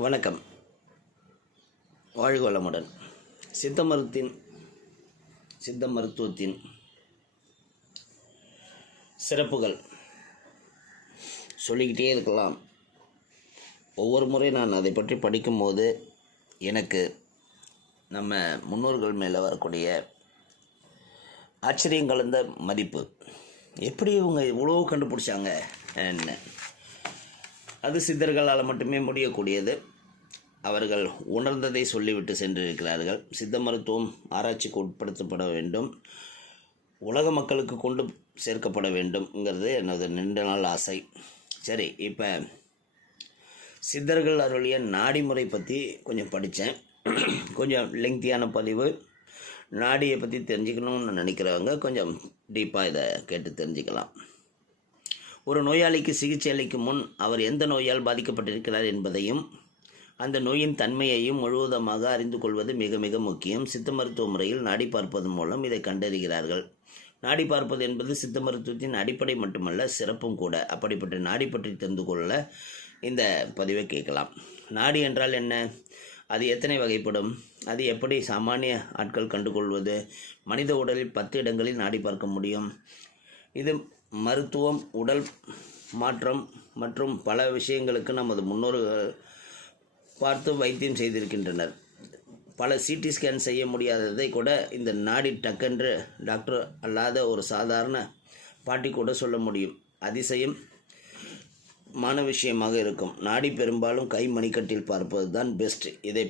வணக்கம். வாழ்க வளமுடன். சித்த மருத்தின் சித்த மருத்துவத்தின் சிறப்புகள் சொல்லிக்கிட்டே இருக்கலாம். ஒவ்வொரு முறை நான் அதை பற்றி படிக்கும்போது எனக்கு நம்ம முன்னோர்கள் மேலே வரக்கூடிய ஆச்சரியம் கலந்த மதிப்பு. எப்படி இவங்க இவ்வளோ கண்டுபிடிச்சாங்க? என்ன? அது சித்தர்களால் மட்டுமே முடியக்கூடியது. அவர்கள் உணர்ந்ததை சொல்லிவிட்டு சென்றிருக்கிறார்கள். சித்த மருத்துவம் ஆராய்ச்சிக்கு உட்படுத்தப்பட வேண்டும். உலக மக்களுக்கு கொண்டு சேர்க்கப்பட வேண்டும்ங்கிறது எனது நீண்ட நாள் ஆசை. சரி இப்போ சித்தர்கள் அருளிய நாடி முறை பற்றி கொஞ்சம் படித்தேன் கொஞ்சம் லெங்க்தியான பதிவு. நாடியை பற்றி தெரிஞ்சுக்கணும்னு நினைக்கிறவங்க கொஞ்சம் டீப்பாக இதை கேட்டு தெரிஞ்சுக்கலாம். ஒரு நோயாளிக்கு சிகிச்சை அளிக்கும் முன் அவர் எந்த நோயால் பாதிக்கப்பட்டிருக்கிறார் என்பதையும் அந்த நோயின் தன்மையையும் முழுவதுமாக அறிந்து கொள்வது மிக மிக முக்கியம். சித்த மருத்துவ முறையில் நாடி பார்ப்பதன் மூலம் இதை கண்டறிகிறார்கள். நாடி பார்ப்பது என்பது சித்த மருத்துவத்தின் அடிப்படை மட்டுமல்ல சிறப்பும் கூட. அப்படிப்பட்ட நாடி பற்றி தெரிந்து கொள்ள இந்த பதிவை கேட்கலாம். நாடி என்றால் என்ன? அது எத்தனை வகைப்படும்? அது எப்படி சாமானிய ஆட்கள் கண்டுகொள்வது? மனித உடலில் பத்து இடங்களில் நாடி பார்க்க முடியும். இது மருத்துவம் உடல் மாற்றம் மற்றும் பல விஷயங்களுக்கு நமது முன்னோர்கள் பார்த்து வைத்தியம் செய்திருக்கின்றனர். பல சிடி ஸ்கேன் செய்ய முடியாததை கூட இந்த நாடி டக்கென்று டாக்டர் அல்லாத ஒரு சாதாரண பாட்டி கூட சொல்ல முடியும். அதிசயம் மான விஷயமாக இருக்கும். நாடி பெரும்பாலும் கை மணிக்கட்டில் பார்ப்பது தான் பெஸ்ட் இதை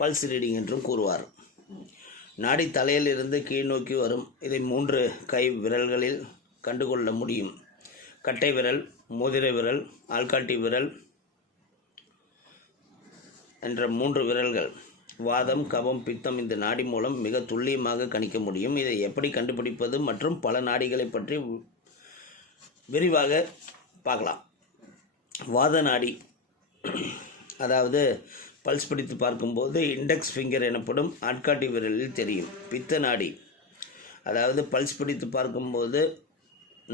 பல்ஸ் ரீடிங் என்றும் கூறுவார். நாடி தலையிலிருந்து கீழ் நோக்கி வரும். இதை மூன்று கை விரல்களில் கண்டுகொள்ள முடியும். கட்டை விரல் மோதிர விரல் ஆள்காட்டி விரல் என்ற மூன்று விரல்கள். வாதம் கபம் பித்தம் இந்த நாடி மூலம் மிக துல்லியமாக கணிக்க முடியும். இதை எப்படி கண்டுபிடிப்பது மற்றும் பல நாடிகளை பற்றி விரிவாக பார்க்கலாம். வாத நாடி அதாவது பல்ஸ் பிடித்து பார்க்கும்போது இண்டெக்ஸ் ஃபிங்கர் எனப்படும் ஆட்காட்டி விரலில் தெரியும். பித்த நாடி அதாவது பல்ஸ் பிடித்து பார்க்கும்போது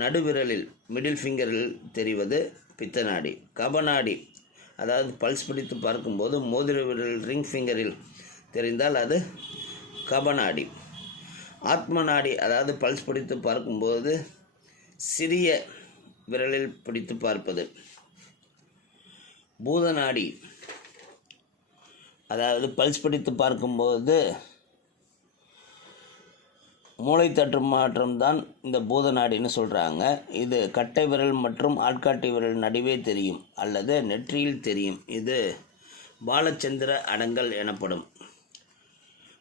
நடுவிரலில் மிடில் ஃபிங்கரில் தெரிவது பித்த நாடி. கபநாடி அதாவது பல்ஸ் பிடித்து பார்க்கும்போது மோதிர விரல் ரிங் ஃபிங்கரில் தெரிந்தால் அது கபநாடி. ஆத்ம நாடி அதாவது பல்ஸ் பிடித்து பார்க்கும்போது சிறிய விரலில் பிடித்து பார்ப்பது. பூதநாடி அதாவது பல்ஸ் பிடித்து பார்க்கும்போது மூளை தட்டு மாற்றம் தான் இந்த பூத நாடின்னு சொல்கிறாங்க இது கட்டை விரல் மற்றும் ஆட்காட்டி விரல் நடுவே தெரியும் அல்லது நெற்றியில் தெரியும். இது பாலச்சந்திர அடங்கல் எனப்படும்.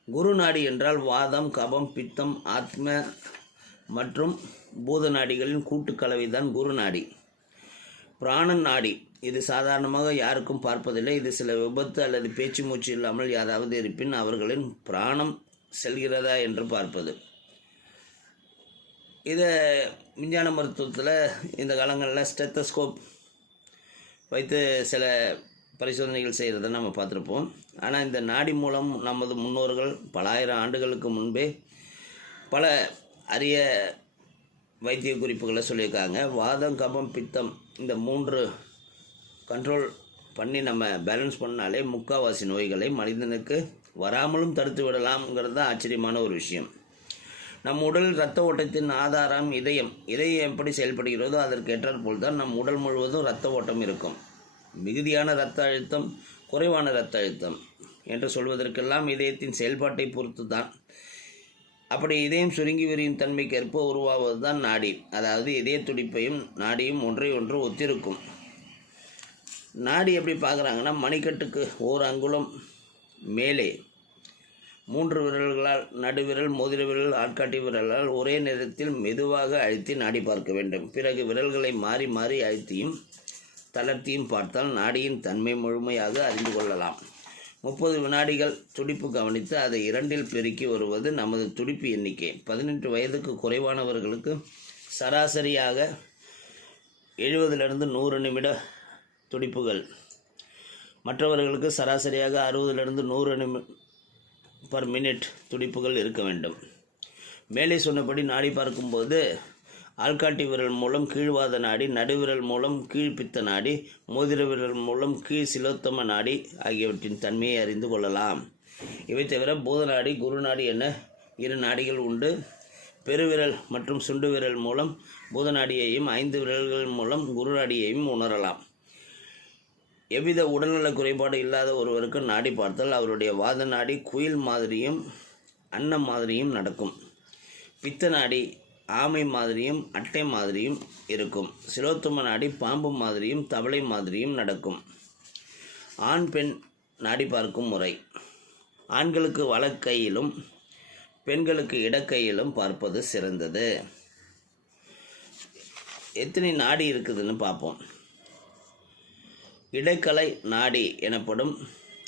குரு நாடி என்றால் வாதம் கபம் பித்தம் ஆத்ம மற்றும் பூத நாடிகளின் கூட்டுக்கலவை தான் குரு நாடி பிராணன் நாடி. இது சாதாரணமாக யாருக்கும் பார்ப்பதில்லை. இது சில விபத்து அல்லது பேச்சு மூச்சு இல்லாமல் யாராவது இருப்பின் அவர்களின் பிராணம் செல்கிறதா என்று பார்ப்பது. இதை விஞ்ஞான மருத்துவத்தில் இந்த காலங்களில் ஸ்டெத்தஸ்கோப் வைத்து சில பரிசோதனைகள் செய்கிறத நம்ம பார்த்துருப்போம். ஆனால் இந்த நாடி மூலம் நமது முன்னோர்கள் பல ஆயிரம் ஆண்டுகளுக்கு முன்பே பல அரிய வைத்திய குறிப்புகளை சொல்லியிருக்காங்க. வாதம் கபம் பித்தம் இந்த மூன்று கண்ட்ரோல் பண்ணி நம்ம பேலன்ஸ் பண்ணாலே முக்காவாசி நோய்களை மனிதனுக்கு வராமலும் தடுத்து விடலாம்ங்கிறது தான் ஆச்சரியமான ஒரு விஷயம். நம் உடல் இரத்த ஓட்டத்தின் ஆதாரம் இதயம். இதயம் எப்படி செயல்படுகிறதோ அதற்கு ஏற்றாற்போல் தான் நம் உடல் முழுவதும் இரத்த ஓட்டம் இருக்கும். மிகுதியான இரத்த அழுத்தம் குறைவான இரத்த அழுத்தம் என்று சொல்வதற்கெல்லாம் இதயத்தின் செயல்பாட்டை பொறுத்து தான் அப்படி இதயம் சுருங்கி விரியும் தன்மைக்கு ஏற்ப உருவாவது தான் நாடி. அதாவது இதய துடிப்பையும் நாடியும் ஒன்றை ஒன்று ஒத்திருக்கும். நாடி எப்படி பார்க்குறாங்கன்னா மணிக்கட்டுக்கு ஓர் அங்குலம் மேலே. மூன்று விரல்களால் நடுவிரல் மோதிர விரல் ஆட்காட்டி விரலால் ஒரே நேரத்தில் மெதுவாக அழுத்தி நாடி பார்க்க வேண்டும். பிறகு விரல்களை மாறி மாறி அழுத்தியும் தளர்த்தியும் பார்த்தால் நாடியின் தன்மை முழுமையாக அறிந்து கொள்ளலாம். முப்பது வினாடிகள் துடிப்பு கவனித்து அதை இரண்டில் பெருக்கி வருவது நமது துடிப்பு எண்ணிக்கை. பதினெட்டு வயதுக்கு குறைவானவர்களுக்கு சராசரியாக எழுபதிலிருந்து நூறு நிமிட துடிப்புகள். மற்றவர்களுக்கு சராசரியாக அறுபதிலிருந்து நூறு நிமி பர் மினிட் துடிப்புகள் இருக்க வேண்டும். மேலே சொன்னபடி நாடி பார்க்கும்போது ஆள்காட்டி விரல் மூலம் கீழ்வாத நாடி நடுவிரல் மூலம் கீழ்ப்பித்த நாடி மோதிர விரல் மூலம் கீழ் சிலோத்தம நாடி ஆகியவற்றின் தன்மையை அறிந்து கொள்ளலாம். இவை தவிர பூதநாடி குருநாடி குரு நாடி என இரு நாடிகள் உண்டு. பெருவிரல் மற்றும் சுண்டு விரல் மூலம் பூத நாடியையும் ஐந்து விரல்கள் மூலம் குரு நாடியையும் உணரலாம். எவ்வித உடல்நல குறைபாடு இல்லாத ஒருவருக்கு நாடி பார்த்தால் அவருடைய வாத நாடி குயில் மாதிரியும் அன்னம் மாதிரியும் நடக்கும். பித்த நாடி ஆமை மாதிரியும் அட்டை மாதிரியும் இருக்கும். சிலோத்தும நாடி பாம்பு மாதிரியும் தவளை மாதிரியும் நடக்கும். ஆண் பெண் நாடி பார்க்கும் முறை. ஆண்களுக்கு வலக்கையிலும் பெண்களுக்கு இடக்கையிலும் பார்ப்பது சிறந்தது. எத்தனை நாடி இருக்குதுன்னு பார்ப்போம். இடைக்கலை நாடி எனப்படும்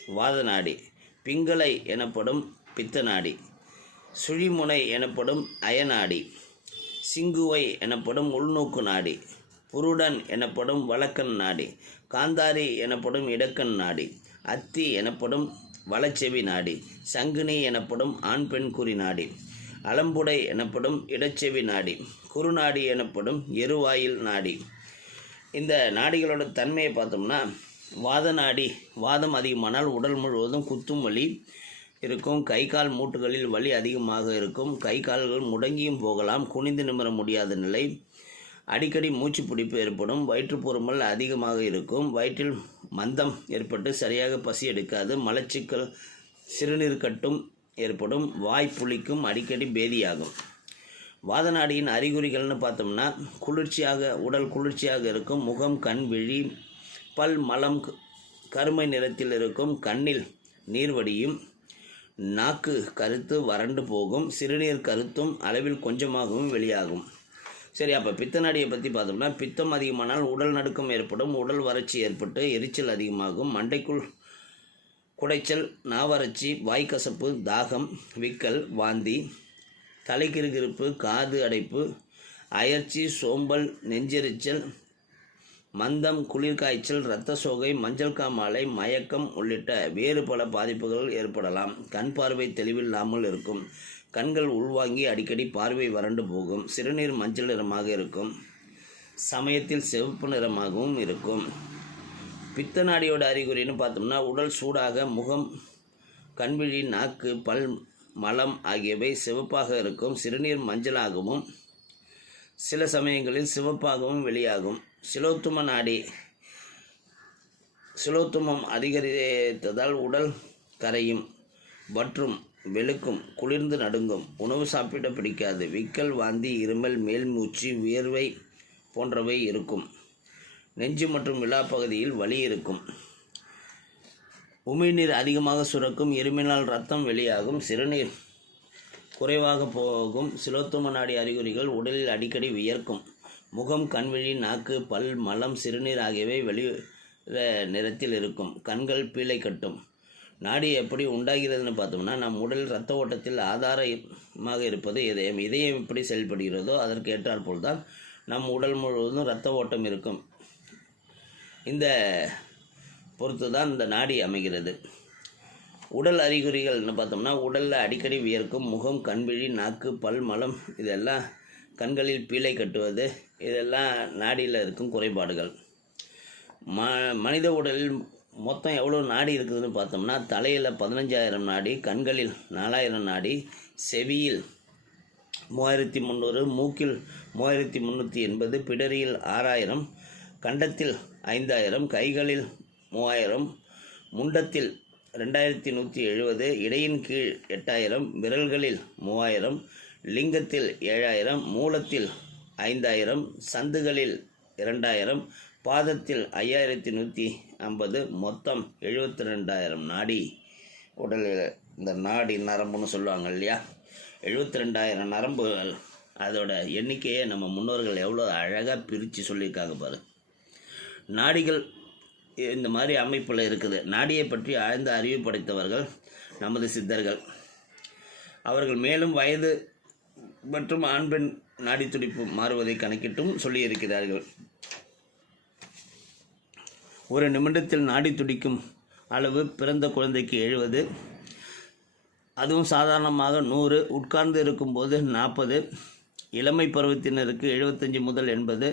வாத நாடி பிங்களை எனப்படும் பித்த நாடி சுழிமுனை எனப்படும் அயநாடி சிங்குவை எனப்படும் உள்நோக்கு நாடி புருடன் எனப்படும் வழக்கன் நாடி காந்தாரி எனப்படும் இடக்கண் நாடி அத்தி எனப்படும் வளச்செவி நாடி சங்கினி எனப்படும் ஆண் பெண் குறி நாடி அலம்புடை எனப்படும் இடச்செவி நாடி குறுநாடி எனப்படும் எருவாயில் நாடி. இந்த நாடிகளோட தன்மையை பார்த்தோம்னா வாத நாடி வாதம் அதிகமானால் உடல் முழுவதும் குத்தும் வலி இருக்கும். கை கால் மூட்டுகளில் வலி அதிகமாக இருக்கும். கை கால்கள் முடங்கியும் போகலாம். குனிந்து நிமிர முடியாத நிலை. அடிக்கடி மூச்சு பிடிப்பு ஏற்படும். வயிற்றுப்பொருமல் அதிகமாக இருக்கும். வயிற்றில் மந்தம் ஏற்பட்டு சரியாக பசி எடுக்காது. மலச்சிக்கல் சிறுநீர் கட்டும் ஏற்படும். வாய் புளிக்கும். அடிக்கடி பேதியாகும். வாதநாடியின் அறிகுறிகள்னு பார்த்தோம்னா குளிர்ச்சியாக உடல் குளிர்ச்சியாக இருக்கும் முகம் கண் விழி பல் மலம் கருமை நிறத்தில் இருக்கும் கண்ணில் நீர் வடியும் நாக்கு கருத்து வறண்டு போகும் சிறுநீர் கருத்தும் அளவில் கொஞ்சமாகவும் வெளியாகும். சரி அப்போ பித்த நாடியை பற்றி பார்த்தோம்னா பித்தம் அதிகமானால் உடல் நடுக்கம் ஏற்படும் உடல் வறட்சி ஏற்பட்டு எரிச்சல் அதிகமாகும் மண்டைக்குள் குடைச்சல் நாவறட்சி வாய்க்கசப்பு தாகம் விக்கல் வாந்தி தலைக்கிருகிருப்பு காது அடைப்பு அயற்சி சோம்பல் நெஞ்செரிச்சல் மந்தம் குளிர்காய்ச்சல் இரத்த சோகை மஞ்சள் காமாலை மயக்கம் உள்ளிட்ட வேறு பல பாதிப்புகள் ஏற்படலாம். கண் பார்வை தெளிவில்லாமல் இருக்கும். கண்கள் உள்வாங்கி அடிக்கடி பார்வை வறண்டு போகும். சிறுநீர் மஞ்சள் நிறமாக இருக்கும். சமயத்தில் சிவப்பு நிறமாகவும் இருக்கும். பித்த நாடியோட அறிகுறின்னு பார்த்தோம்னா உடல் சூடாக முகம் கண்விழி நாக்கு பல் மலம் ஆகியவை சிவப்பாக இருக்கும் சிறுநீர் மஞ்சளாகவும் சில சமயங்களில் சிவப்பாகவும் வெளியாகும். சிலோத்தும நாடி சிலோத்துமம் அதிகரித்ததால் உடல் கரையும் வற்றும் வெளுக்கும் குளிர்ந்து நடுங்கும். உணவு சாப்பிட பிடிக்காது. விக்கல் வாந்தி இருமல் மேல்மூச்சு வியர்வை போன்றவை இருக்கும். நெஞ்சு மற்றும் விழாப்பகுதியில் வலி இருக்கும். உமிழ்நீர் அதிகமாக சுரக்கும் இருமினால் ரத்தம் வெளியாகும் சிறுநீர் குறைவாக போகும் சிலோத்தும நாடி அறிகுறிகள் உடலில் அடிக்கடி வியர்க்கும். முகம் கண்விழி நாக்கு பல் மலம் சிறுநீர் ஆகியவை வெளி நிறத்தில் இருக்கும். கண்கள் பீழை கட்டும். நாடி எப்படி உண்டாகிறதுன்னு பார்த்தோம்னா நம் உடல் இரத்த ஓட்டத்தில் ஆதாரமாக இருப்பது இதயம். இதயம் எப்படி செயல்படுகிறதோ அதற்கு ஏற்றாற்போல் தான் நம் உடல் முழுவதும் இரத்த ஓட்டம் இருக்கும். இந்த பொறுத்து தான் இந்த நாடி அமைகிறது. உடல் அறிகுறிகள்னு பார்த்தோம்னா உடலில் அடிக்கடி வியர்க்கும் முகம் கண்விழி நாக்கு பல் மலம் இதெல்லாம் கண்களில் பீலை கட்டுவது இதெல்லாம் நாடியில் இருக்கும் குறைபாடுகள். ம மனித உடலில் மொத்தம் எவ்வளோ நாடி இருக்குதுன்னு பார்த்தோம்னா தலையில் பதினஞ்சாயிரம் நாடி கண்களில் நாலாயிரம் நாடி செவியில் மூவாயிரத்தி முந்நூறு மூக்கில் மூவாயிரத்தி முந்நூற்றி எண்பது பிடரியில் ஆறாயிரம் கண்டத்தில் ஐந்தாயிரம் கைகளில் மூவாயிரம் முண்டத்தில் ரெண்டாயிரத்தி நூற்றி எழுபது இடையின் கீழ் எட்டாயிரம் விரல்களில் மூவாயிரம் லிங்கத்தில் ஏழாயிரம் மூலத்தில் ஐந்தாயிரம் சந்துகளில் இரண்டாயிரம் பாதத்தில் ஐயாயிரத்தி நூற்றி ஐம்பது மொத்தம் எழுபத்தி ரெண்டாயிரம் நாடி. உடலில் இந்த நாடி நரம்புன்னு சொல்லுவாங்க இல்லையா? எழுபத்தி ரெண்டாயிரம் நரம்புகள் அதோட எண்ணிக்கையை நம்ம முன்னோர்கள் எவ்வளோ அழகாக பிரித்து சொல்லியிருக்காங்க பாரு. நாடிகள் இந்த மாதிரி அமைப்பில் இருக்குது. நாடியை பற்றி ஆழ்ந்த அறிவு படைத்தவர்கள் நமது சித்தர்கள். அவர்கள் மேலும் வயது மற்றும் ஆண் பெண் நாடி துடிப்பு மாறுவதை கணக்கிட்டும் சொல்லியிருக்கிறார்கள். ஒரு நிமிடத்தில் நாடி துடிக்கும் அளவு பிறந்த குழந்தைக்கு எழுபது அதுவும் சாதாரணமாக நூறு. உட்கார்ந்து இருக்கும்போது நாற்பது இளமை பருவத்தினருக்கு எழுபத்தஞ்சி முதல் எண்பது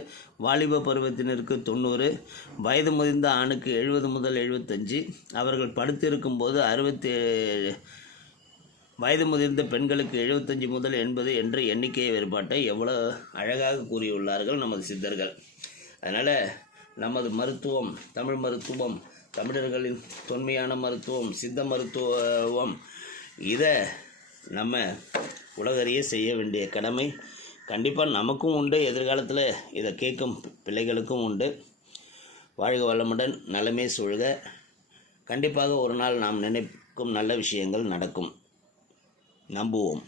வாலிப பருவத்தினருக்கு தொண்ணூறு வயது முதிர்ந்த ஆணுக்கு எழுபது முதல் எழுபத்தஞ்சு அவர்கள் படுத்திருக்கும் போது அறுபத்தி வயது முதிர்ந்த பெண்களுக்கு எழுபத்தஞ்சு முதல் எண்பது என்ற எண்ணிக்கை வேறுபாட்டை எவ்வளோ அழகாக கூறியுள்ளார்கள் நமது சித்தர்கள். அதனால் நமது மருத்துவம் தமிழ் மருத்துவம் தமிழர்களின் தொன்மையான மருத்துவம் சித்த மருத்துவம் இதை நம்ம உலகறிய செய்ய வேண்டிய கடமை. கண்டிப்பாக நமக்கும் உண்டு எதிர்காலத்தில் இதை கேட்கும் பிள்ளைகளுக்கும் உண்டு. வாழ்க வளமுடன் நலமே சூழ்க. கண்டிப்பாக ஒரு நாள் நாம் நினைக்கும் நல்ல விஷயங்கள் நடக்கும். நம்புவோம்.